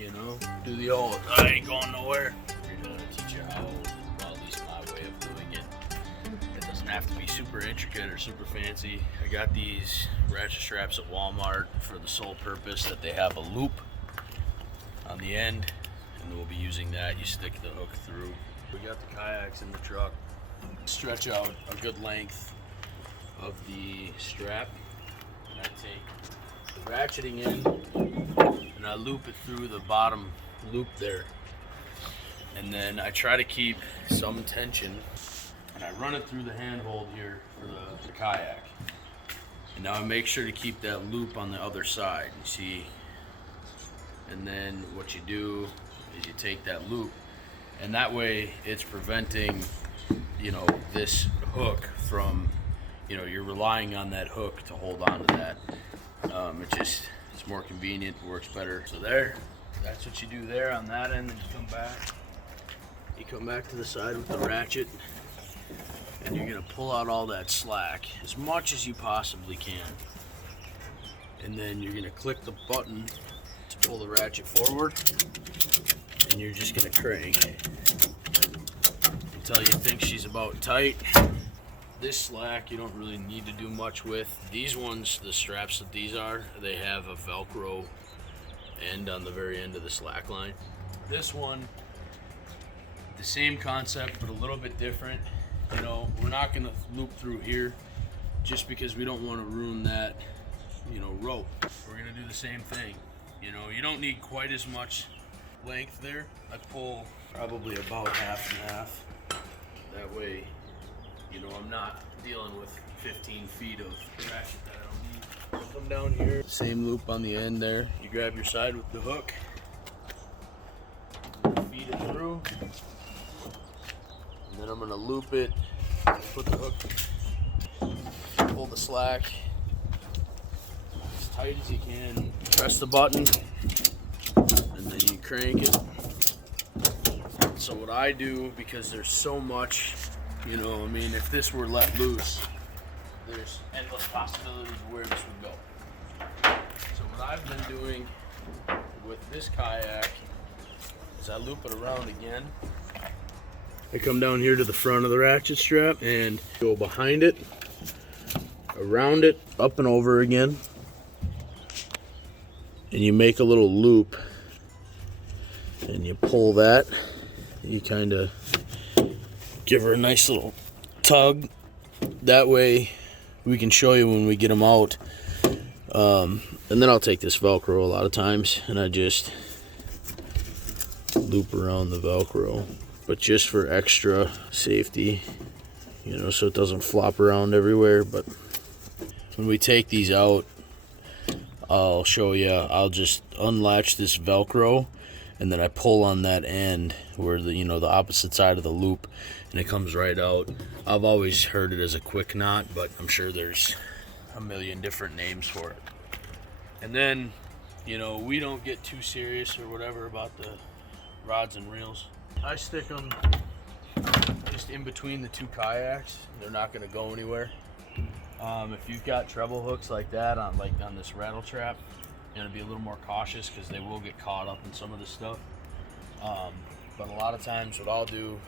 you know, do the old, I ain't going nowhere. We're gonna teach you how, well, at least my way of doing it. It doesn't have to be super intricate or super fancy. I got these ratchet straps at Walmart for the sole purpose that they have a loop on the end, and we'll be using that. You stick the hook through. We got the kayaks in the truck. Stretch out a good length of the strap, and I take the ratcheting end and I loop it through the bottom loop there, and then I try to keep some tension, and I run it through the handhold here for the kayak. And now I make sure to keep that loop on the other side, you see. And then what you do is you take that loop, and that way it's preventing, you know, this hook from, you know, you're relying on that hook to hold on to that. It's more convenient, works better. So there, that's what you do there on that end. Then you come back to the side with the ratchet, and you're gonna pull out all that slack as much as you possibly can. And then you're gonna click the button to pull the ratchet forward, and you're just gonna crank until you think she's about tight. This slack you don't really need to do much with. These ones, the straps that these are, they have a Velcro end on the very end of the slack line. This one, the same concept but a little bit different. You know, we're not gonna loop through here just because we don't want to ruin that, you know, rope. We're gonna do the same thing. You know, you don't need quite as much length there. I pull probably about half and half. That way, you know, I'm not dealing with 15 feet of ratchet that I don't need. Come down here, same loop on the end there. You grab your side with the hook, feed it through, and then I'm gonna loop it, put the hook, pull the slack as tight as you can, press the button, and then you crank it. So what I do, because there's so much, you know, I mean, if this were let loose, there's endless possibilities of where this would go. So what I've been doing with this kayak is I loop it around again. I come down here to the front of the ratchet strap and go behind it, around it, up and over again. And you make a little loop and you pull that. You kind of give her a nice little tug. That way we can show you when we get them out. And then I'll take this Velcro a lot of times and I just loop around the Velcro, but just for extra safety, you know, so it doesn't flop around everywhere. But when we take these out, I'll show you. I'll just unlatch this Velcro, and then I pull on that end where the, you know, the opposite side of the loop, and it comes right out. I've always heard it as a quick knot, but I'm sure there's a million different names for it. And then, you know, we don't get too serious or whatever about the rods and reels. I stick them just in between the two kayaks. They're not going to go anywhere. If you've got treble hooks like that on this rattle trap, you're gonna be a little more cautious because they will get caught up in some of this stuff. But a lot of times what I'll do,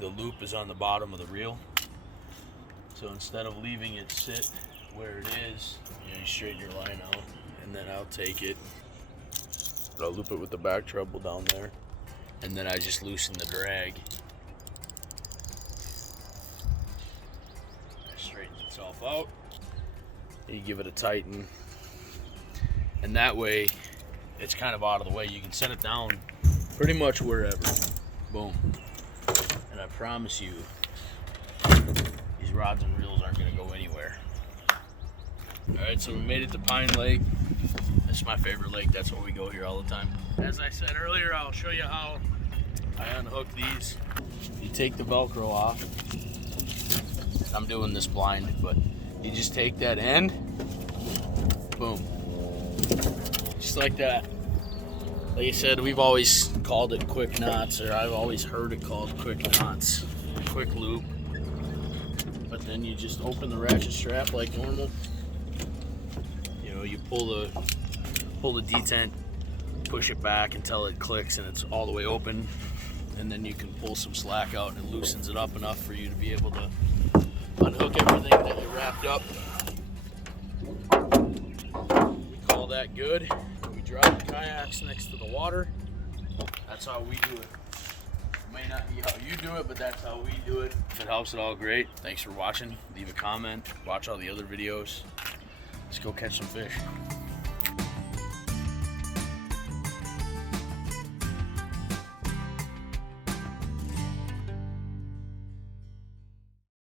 the loop is on the bottom of the reel. So instead of leaving it sit where it is, you straighten your line out, and then I'll take it, I'll loop it with the back treble down there, and then I just loosen the drag. It straightens itself out. You give it a tighten, and that way it's kind of out of the way. You can set it down pretty much wherever. Boom. And I promise you, these rods and reels aren't going to go anywhere. Alright, so we made it to Pine Lake. This is my favorite lake. That's where we go here all the time. As I said earlier, I'll show you how I unhook these. You take the Velcro off. I'm doing this blind, but you just take that end, boom, just like that. Like I said, we've always called it quick knots, or I've always heard it called quick knots, quick loop. But then you just open the ratchet strap like normal. You know, you pull the detent push it back until it clicks and it's all the way open, and then you can pull some slack out and it loosens it up enough for you to be able to unhook everything that you wrapped up. We call that good. We drop the kayaks next to the water. That's how we do it. It may not be how you do it, but that's how we do it. If it helps at all, great. Thanks for watching. Leave a comment. Watch all the other videos. Let's go catch some fish.